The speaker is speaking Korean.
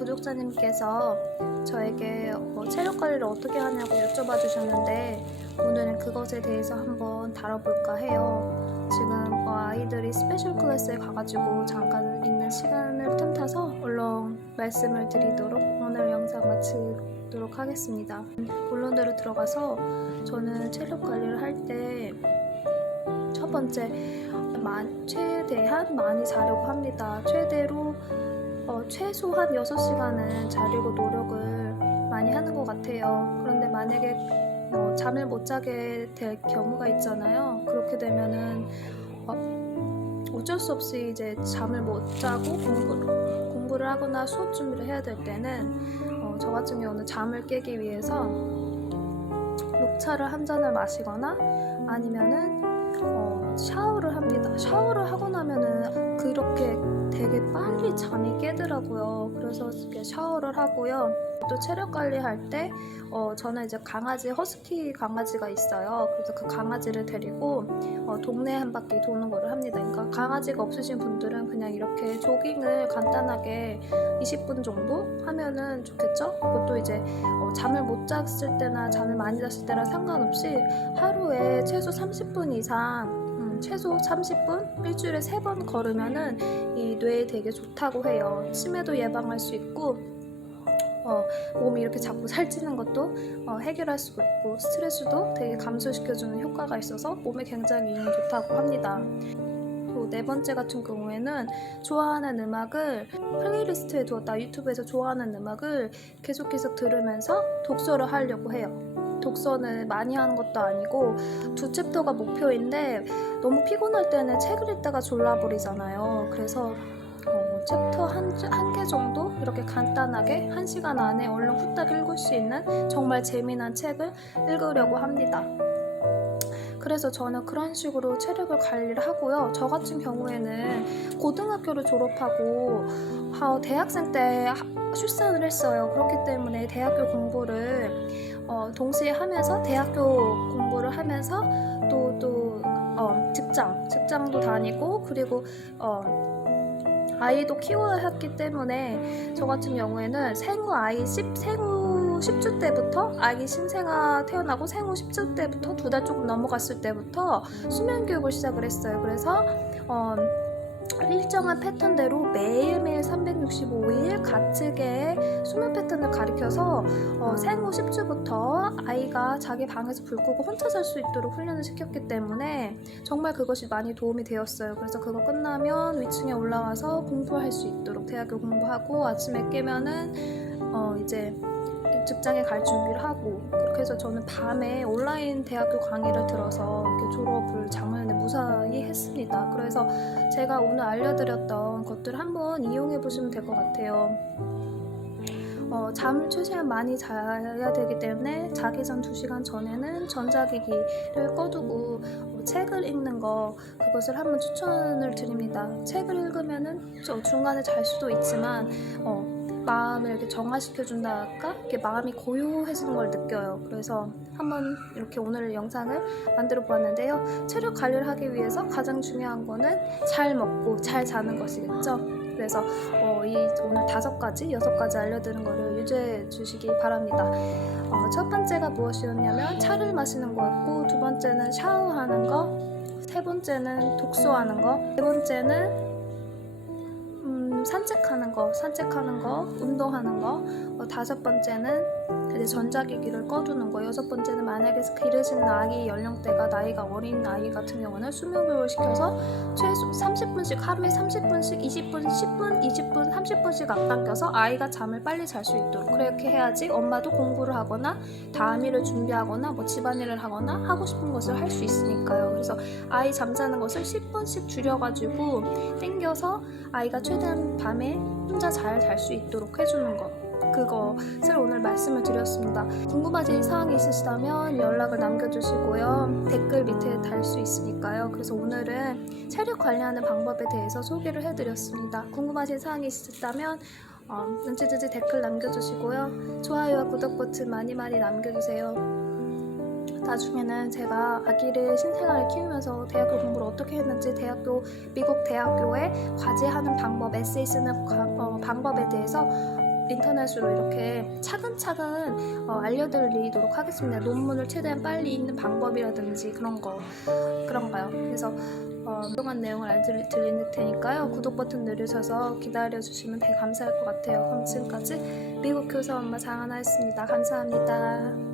구독자님께서 저에게 어, 체력 관리를 어떻게 하냐고 여쭤봐 주셨는데 오늘은 그것에 대해서 한번 다뤄볼까 해요. 지금 어, 아이들이 스페셜 클래스에 가가지고 잠깐 있는 시간을 틈타서 얼른 말씀을 드리도록 오늘 영상 마치도록 하겠습니다. 본론대로 들어가서 저는 체력 관리를 할 때 첫 번째 마- 최대한 많이 자려고 합니다. 최대로 어, 최소 한 6시간은 자려고 노력을 많이 하는 것 같아요. 그런데 만약에 어, 잠을 못 자게 될 경우가 있잖아요. 그렇게 되면은 어, 어쩔 수 없이 이제 잠을 못 자고 공부를, 공부를 하거나 수업 준비를 해야 될 때는 어, 저 같은 경우는 잠을 깨기 위해서 녹차를 한 잔을 마시거나 아니면은 어, 샤워를 합니다. 샤워를 하고 나면은 그렇게 되게 빨리 잠이 깨더라고요. 그래서 이렇게 샤워를 하고요. 또 체력 관리할 때 어, 저는 이제 강아지 허스키 강아지가 있어요. 그래서 그 강아지를 데리고 어, 동네 한 바퀴 도는 거를 합니다. 그러니까 강아지가 없으신 분들은 그냥 이렇게 조깅을 간단하게 20분 정도 하면은 좋겠죠? 그것도 이제 어, 잠을 못 잤을 때나 잠을 많이 잤을 때랑 상관없이 하루에 최소 30분 이상 음, 최소 30분 일주일에 3번 걸으면은 이 뇌에 되게 좋다고 해요. 치매도 예방할 수 있고 어, 몸이 이렇게 자꾸 살찌는 것도 어, 해결할 수가 있고 스트레스도 되게 감소시켜주는 효과가 있어서 몸에 굉장히 좋다고 합니다. 또네 번째 같은 경우에는 좋아하는 음악을 플레이리스트에 두었다 유튜브에서 좋아하는 음악을 계속 계속 들으면서 독서를 하려고 해요. 독서는 많이 하는 것도 아니고 두 챕터가 목표인데 너무 피곤할 때는 책을 읽다가 졸라버리잖아요. 그래서 어, 챕터 한, 한개 정도 이렇게 간단하게 한 시간 안에 얼른 후딱 읽을 수 있는 정말 재미난 책을 읽으려고 합니다. 그래서 저는 그런 식으로 체력을 관리를 하고요. 저 같은 경우에는 고등학교를 졸업하고 아, 대학생 때 하- 출산을 했어요. 그렇기 때문에 대학교 공부를 어, 동시에 하면서 대학교 공부를 하면서 또또 어, 직장 직장도 다니고 그리고 어, 아이도 키워야 했기 때문에 저 같은 경우에는 생후 아이 10 생후 10주 때부터 아기 신생아 태어나고 생후 10주 때부터 두 달 조금 넘어갔을 때부터 수면 교육을 시작을 했어요. 그래서 어, 일정한 패턴대로 매일매일 365일 가축의 수면 패턴을 가리켜서 어, 생후 10주부터 아이가 자기 방에서 불 끄고 혼자 잘 수 있도록 훈련을 시켰기 때문에 정말 그것이 많이 도움이 되었어요. 그래서 그거 끝나면 위층에 올라와서 공부할 수 있도록 대학교 공부하고 아침에 깨면은 어, 이제 직장에 갈 준비를 하고 그렇게 해서 저는 밤에 온라인 대학교 강의를 들어서 이렇게 졸업을 작년에 무사히 했습니다. 그래서 제가 오늘 알려드렸던 것들 한번 이용해 보시면 될 것 같아요. 어, 잠을 최대한 많이 자야 되기 때문에 자기 전 2시간 전에는 전자기기를 꺼두고 어, 책을 읽는 거 그것을 한번 추천을 드립니다. 책을 읽으면은 저 중간에 잘 수도 있지만 어, 마음을 이렇게 정화시켜 준다랄까 이렇게 마음이 고요해지는 걸 느껴요. 그래서 한번 이렇게 오늘 영상을 만들어 보았는데요. 체력 관리를 하기 위해서 가장 중요한 거는 잘 먹고 잘 자는 것이겠죠. 그래서 어, 이 오늘 다섯 가지, 여섯 가지 알려드린 거를 유지해 주시기 바랍니다. 어, 첫 번째가 무엇이었냐면 차를 마시는 거였고, 두 번째는 샤워하는 거, 세 번째는 독서하는 거, 네 번째는 음, 산책하는 거, 산책하는 거, 운동하는 거, 어, 다섯 번째는 이제 전자기기를 꺼두는 거, 여섯 번째는 만약에 기르신 아기 연령대가 나이가 어린 아이 같은 경우는 수면 교육을 시켜서 최소 30분씩 하루에 30분씩 20분, 10분, 20분, 30분씩 앞당겨서 아이가 잠을 빨리 잘 수 있도록 그렇게 해야지 엄마도 공부를 하거나 다음 일을 준비하거나 뭐 집안일을 하거나 하고 싶은 것을 할 수 있으니까요. 그래서 아이 잠자는 것을 10분씩 줄여가지고 땡겨서 아이가 최대한 밤에 혼자 잘 잘 수 있도록 해주는 것. 그것을 오늘 말씀을 드렸습니다. 궁금하신 사항이 있으시다면 연락을 남겨주시고요. 댓글 밑에 달 수 있으니까요. 그래서 오늘은 체력 관리하는 방법에 대해서 소개를 해드렸습니다. 궁금하신 사항이 있으시다면 어, 눈치주지 댓글 남겨주시고요. 좋아요와 구독 버튼 많이 많이 남겨주세요. 나중에는 제가 아기를 신생아를 키우면서 대학교 공부를 어떻게 했는지 대학교 미국 대학교에 과제하는 방법, 에세이 쓰는 과- 어, 방법에 대해서 인터넷으로 이렇게 차근차근 어, 알려드리도록 하겠습니다. 논문을 최대한 빨리 읽는 방법이라든지 그런 거 그런가요? 그래서 어, 유용한 내용을 알려드릴 테니까요. 구독 버튼 누르셔서 기다려주시면 되게 감사할 것 같아요. 그럼 지금까지 미국 교사 엄마 장하나였습니다. 감사합니다.